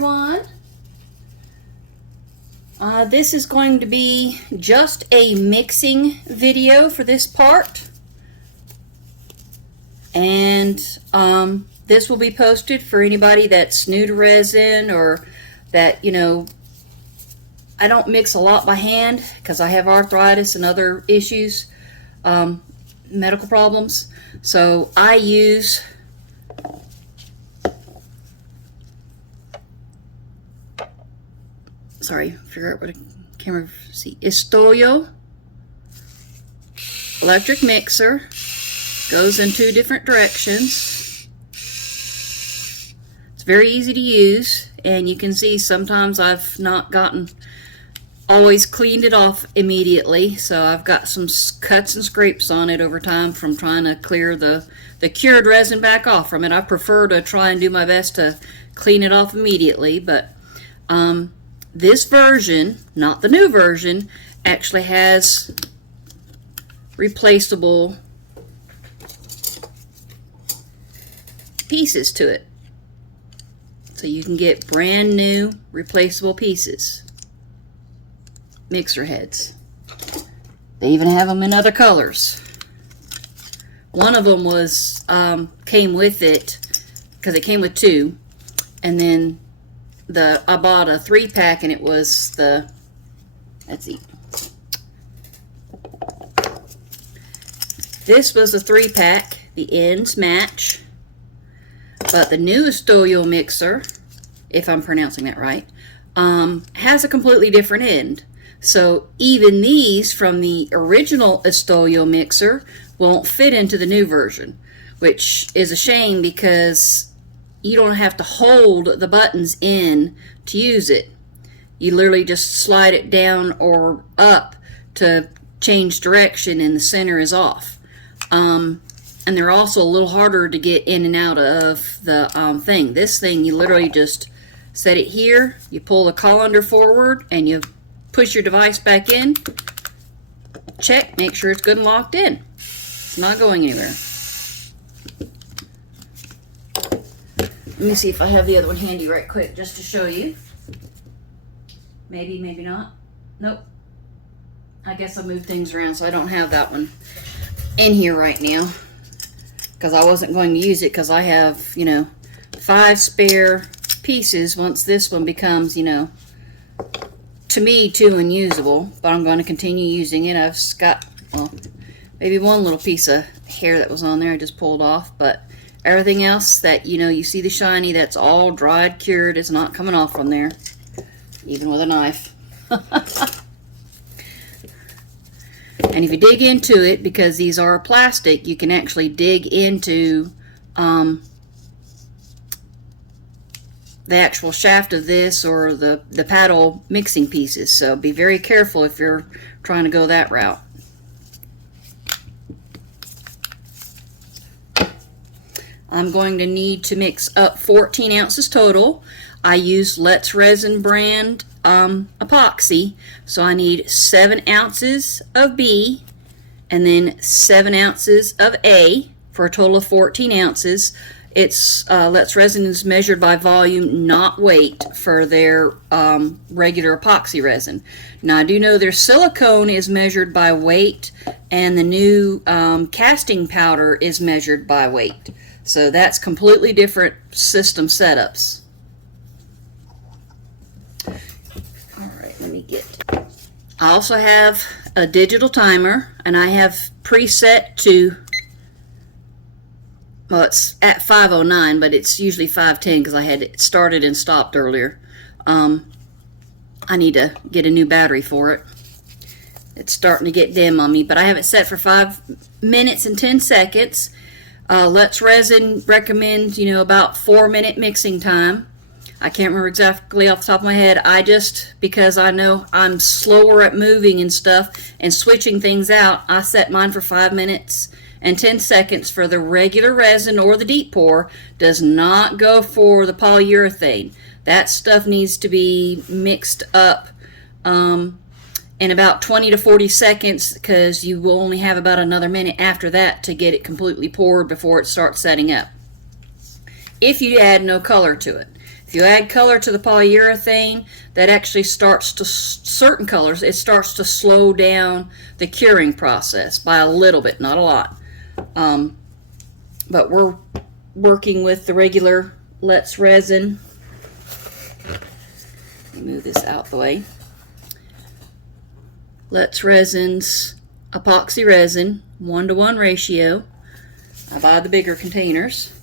everyone. This is going to be just a mixing video for this part, and this will be posted for anybody that's new to resin, or that, you know, I don't mix a lot by hand because I have arthritis and other issues, medical problems. So I use figure out what a camera see. Istoyo electric mixer, goes in 2 different directions. It's very easy to use, and you can see sometimes I've not always cleaned it off immediately, so I've got some cuts and scrapes on it over time from trying to clear the cured resin back off from it. I prefer to try and do my best to clean it off immediately, but this version, not the new version, actually has replaceable pieces to it. So you can get brand new replaceable pieces. Mixer heads. They even have them in other colors. One of them was came with it because it came with 2, and then I bought a 3-pack, and it was the, let's see, this was a 3-pack. The ends match, but the new Istoyo mixer, if I'm pronouncing that right, has a completely different end. So even these from the original Istoyo mixer won't fit into the new version, which is a shame because you don't have to hold the buttons in to use it. You literally just slide it down or up to change direction, and the center is off. And they're also a little harder to get in and out of the thing. This thing, you literally just set it here, you pull the colander forward, and you push your device back in, check, make sure it's good and locked in. It's not going anywhere. Let me see if I have the other one handy right quick just to show you. Maybe, maybe not. Nope. I guess I moved things around, so I don't have that one in here right now because I wasn't going to use it, because I have, you know, 5 spare pieces once this one becomes, you know, to me, too unusable. But I'm going to continue using it. I've got, well, maybe one little piece of hair that was on there I just pulled off, but everything else that, you know, you see the shiny, that's all dried, cured. It's not coming off from there, even with a knife. And if you dig into it, because these are plastic, you can actually dig into the actual shaft of this, or the paddle mixing pieces. So be very careful if you're trying to go that route. I'm going to need to mix up 14 ounces total. I use Letsresin brand epoxy, so I need 7 ounces of B and then 7 ounces of A for a total of 14 ounces. It's Letsresin is measured by volume, not weight, for their regular epoxy resin. Now, I do know their silicone is measured by weight, and the new casting powder is measured by weight. So that's completely different system setups. Alright, let me get... I also have a digital timer, and I have preset to... Well, it's at 5:09, but it's usually 5:10 because I had it started and stopped earlier. I need to get a new battery for it. It's starting to get dim on me, but I have it set for 5 minutes and 10 seconds. Letsresin recommends, you know, about 4-minute mixing time. I can't remember exactly off the top of my head. I just, because I know I'm slower at moving and stuff and switching things out, I set mine for 5 minutes and 10 seconds for the regular resin or the deep pour. Does not go for the polyurethane. That stuff needs to be mixed up in about 20 to 40 seconds, because you will only have about another minute after that to get it completely poured before it starts setting up. If you add no color to it. If you add color to the polyurethane, that actually starts to, certain colors, it starts to slow down the curing process by a little bit, not a lot. But we're working with the regular Letsresin. Let me move this out the way. Letsresin's epoxy resin, 1-to-1 ratio. I buy the bigger containers.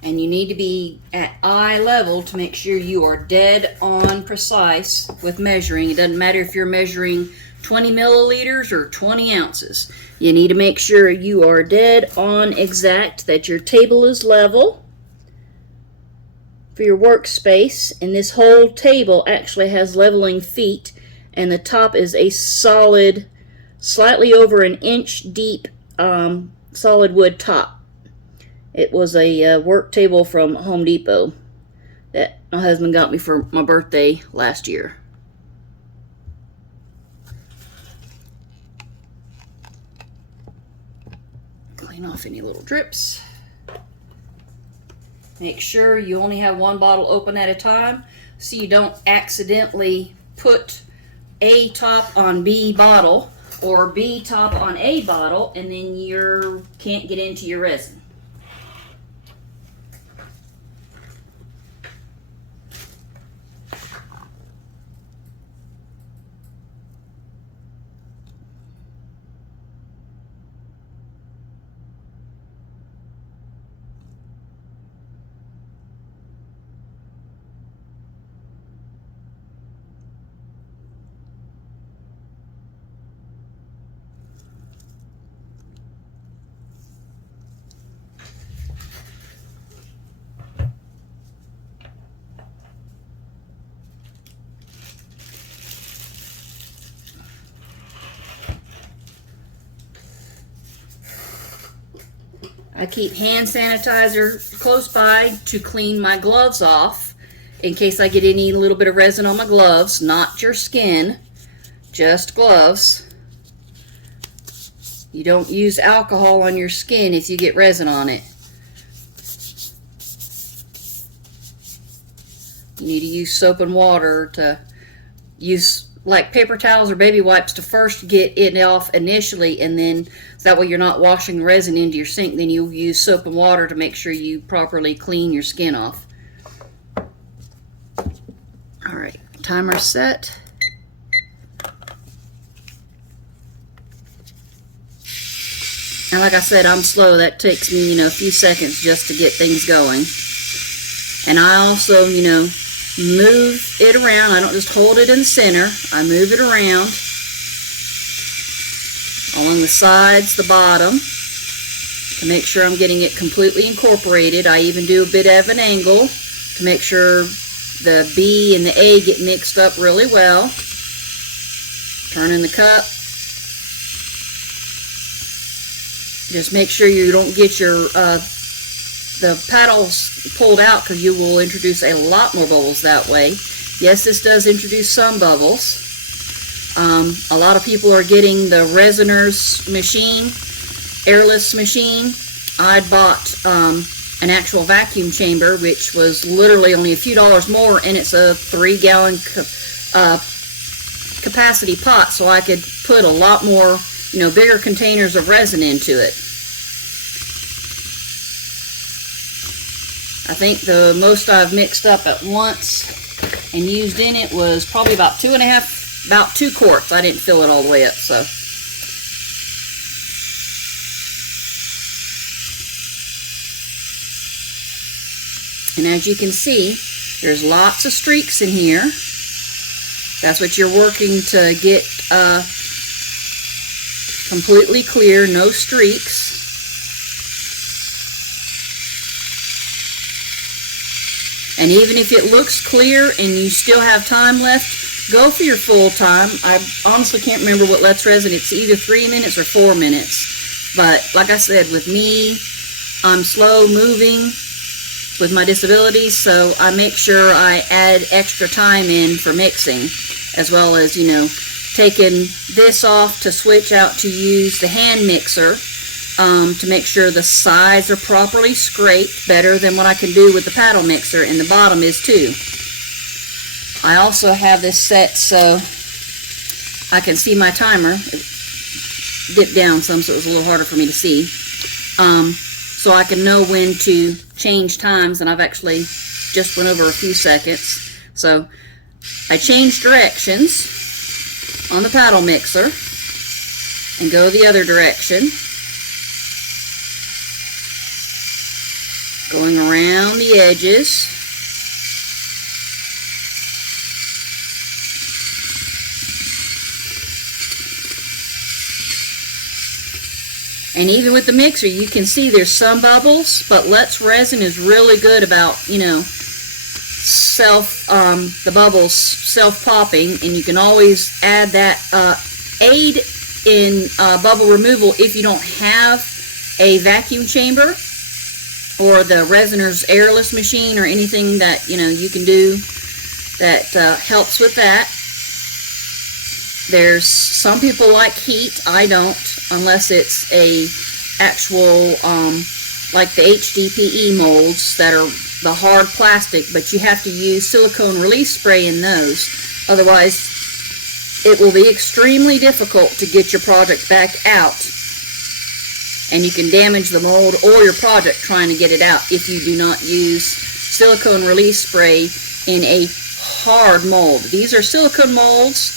And you need to be at eye level to make sure you are dead on precise with measuring. It doesn't matter if you're measuring 20 milliliters or 20 ounces. You need to make sure you are dead on exact, that your table is level for your workspace. And this whole table actually has leveling feet, and the top is a solid, slightly over an inch deep solid wood top. It was a work table from Home Depot that my husband got me for my birthday last year. Clean off any little drips. Make sure you only have one bottle open at a time so you don't accidentally put A top on B bottle or B top on A bottle and then you can't get into your resin. I keep hand sanitizer close by to clean my gloves off in case I get any little bit of resin on my gloves, not your skin, just gloves. You don't use alcohol on your skin if you get resin on it. You need to use soap and water to use like paper towels or baby wipes to first get it off initially, and then that way you're not washing resin into your sink. Then you'll use soap and water to make sure you properly clean your skin off. Alright, timer set. And like I said, I'm slow. That takes me, a few seconds just to get things going. And I also, move it around. I don't just hold it in the center. I move it around along the sides, the bottom, to make sure I'm getting it completely incorporated. I even do a bit of an angle to make sure the B and the A get mixed up really well. Turning the cup. Just make sure you don't get your the paddles pulled out, because you will introduce a lot more bubbles that way. Yes, this does introduce some bubbles. A lot of people are getting the Resinartist machine, airless machine. I bought an actual vacuum chamber, which was literally only a few dollars more, and it's a 3-gallon capacity pot, so I could put a lot more, bigger containers of resin into it. I think the most I've mixed up at once and used in it was probably about 2 quarts. I didn't fill it all the way up, so. And as you can see, there's lots of streaks in here. That's what you're working to get completely clear, no streaks. And even if it looks clear and you still have time left, go for your full time. I honestly can't remember what Letsresin. It's either 3 minutes or 4 minutes. But like I said, with me, I'm slow moving with my disabilities, so I make sure I add extra time in for mixing, as well as, taking this off to switch out to use the hand mixer. to make sure the sides are properly scraped, better than what I can do with the paddle mixer, and the bottom is too. I also have this set so I can see my timer. It dipped down some, so it was a little harder for me to see. So I can know when to change times, and I've actually just went over a few seconds. So I change directions on the paddle mixer and go the other direction, going around the edges. And even with the mixer, you can see there's some bubbles, but Letsresin is really good about, you know, the bubbles self-popping, and you can always add that aid in bubble removal if you don't have a vacuum chamber or the Resiner's airless machine or anything that, you know, you can do that helps with that. There's some people like heat. I don't, unless it's a actual like the HDPE molds that are the hard plastic, but you have to use silicone release spray in those. Otherwise it will be extremely difficult to get your project back out, and you can damage the mold or your project trying to get it out if you do not use silicone release spray in a hard mold. These are silicone molds.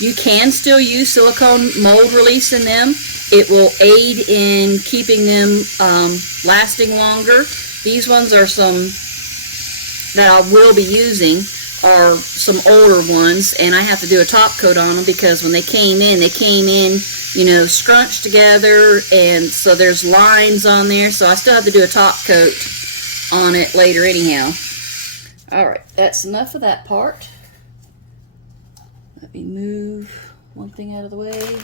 You can still use silicone mold release in them. It will aid in keeping them lasting longer. These ones are some that I will be using, are some older ones, and I have to do a top coat on them because when they came in, you know, scrunched together, and so there's lines on there, so I still have to do a top coat on it later anyhow. Alright, that's enough of that part. Let me move one thing out of the way.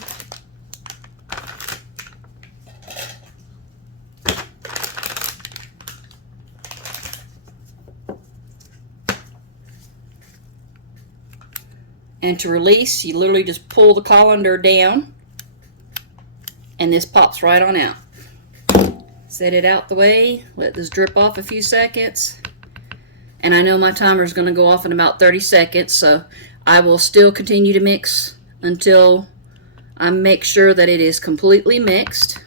And to release, you literally just pull the colander down, and this pops right on out. Set it out the way, let this drip off a few seconds, and I know my timer is going to go off in about 30 seconds, so I will still continue to mix until I make sure that it is completely mixed.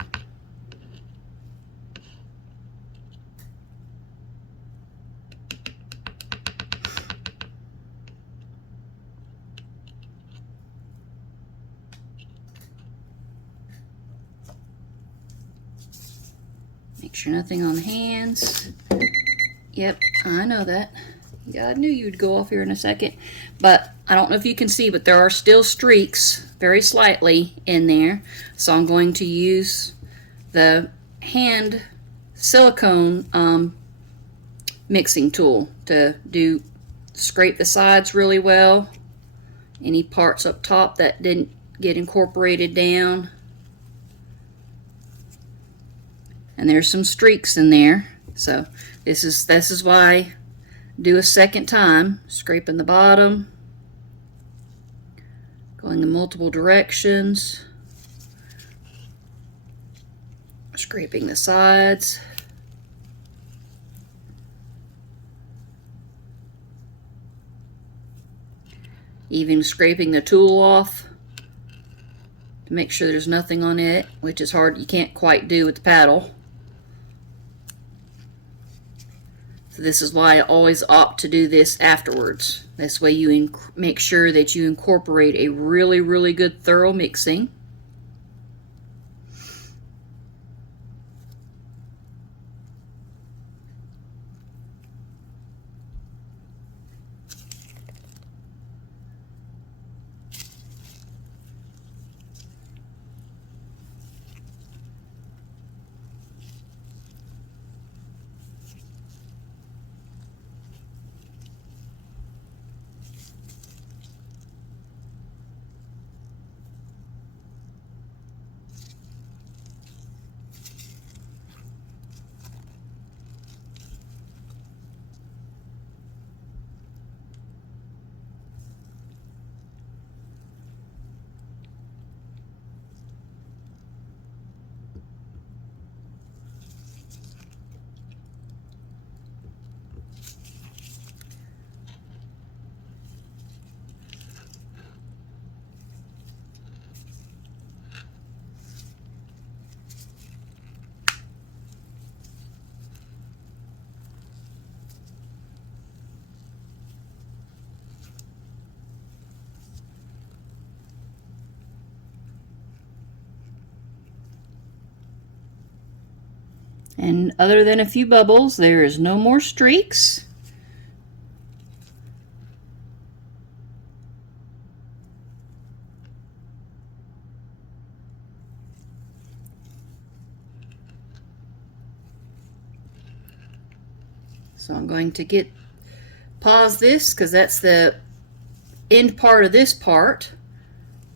Make sure nothing on the hands. Yep, I know that. Yeah, I knew you'd go off here in a second. But I don't know if you can see, but there are still streaks, very slightly, in there. So I'm going to use the hand silicone mixing tool to scrape the sides really well. Any parts up top that didn't get incorporated down. And there's some streaks in there, so this is why I do a second time, scraping the bottom, going in multiple directions, scraping the sides, even scraping the tool off to make sure there's nothing on it, which is hard, you can't quite do with the paddle. So this is why I always opt to do this afterwards. This way you make sure that you incorporate a really, really good thorough mixing. And other than a few bubbles, there is no more streaks. So I'm going to pause this because that's the end part of this part.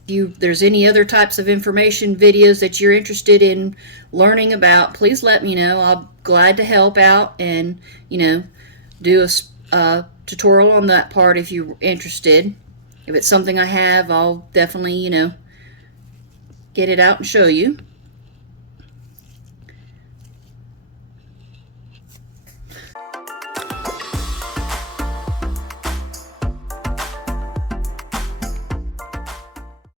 If there's any other types of information videos that you're interested in learning about, please let me know. I'm glad to help out and, do a tutorial on that part if you're interested. If it's something I have, I'll definitely, get it out and show you.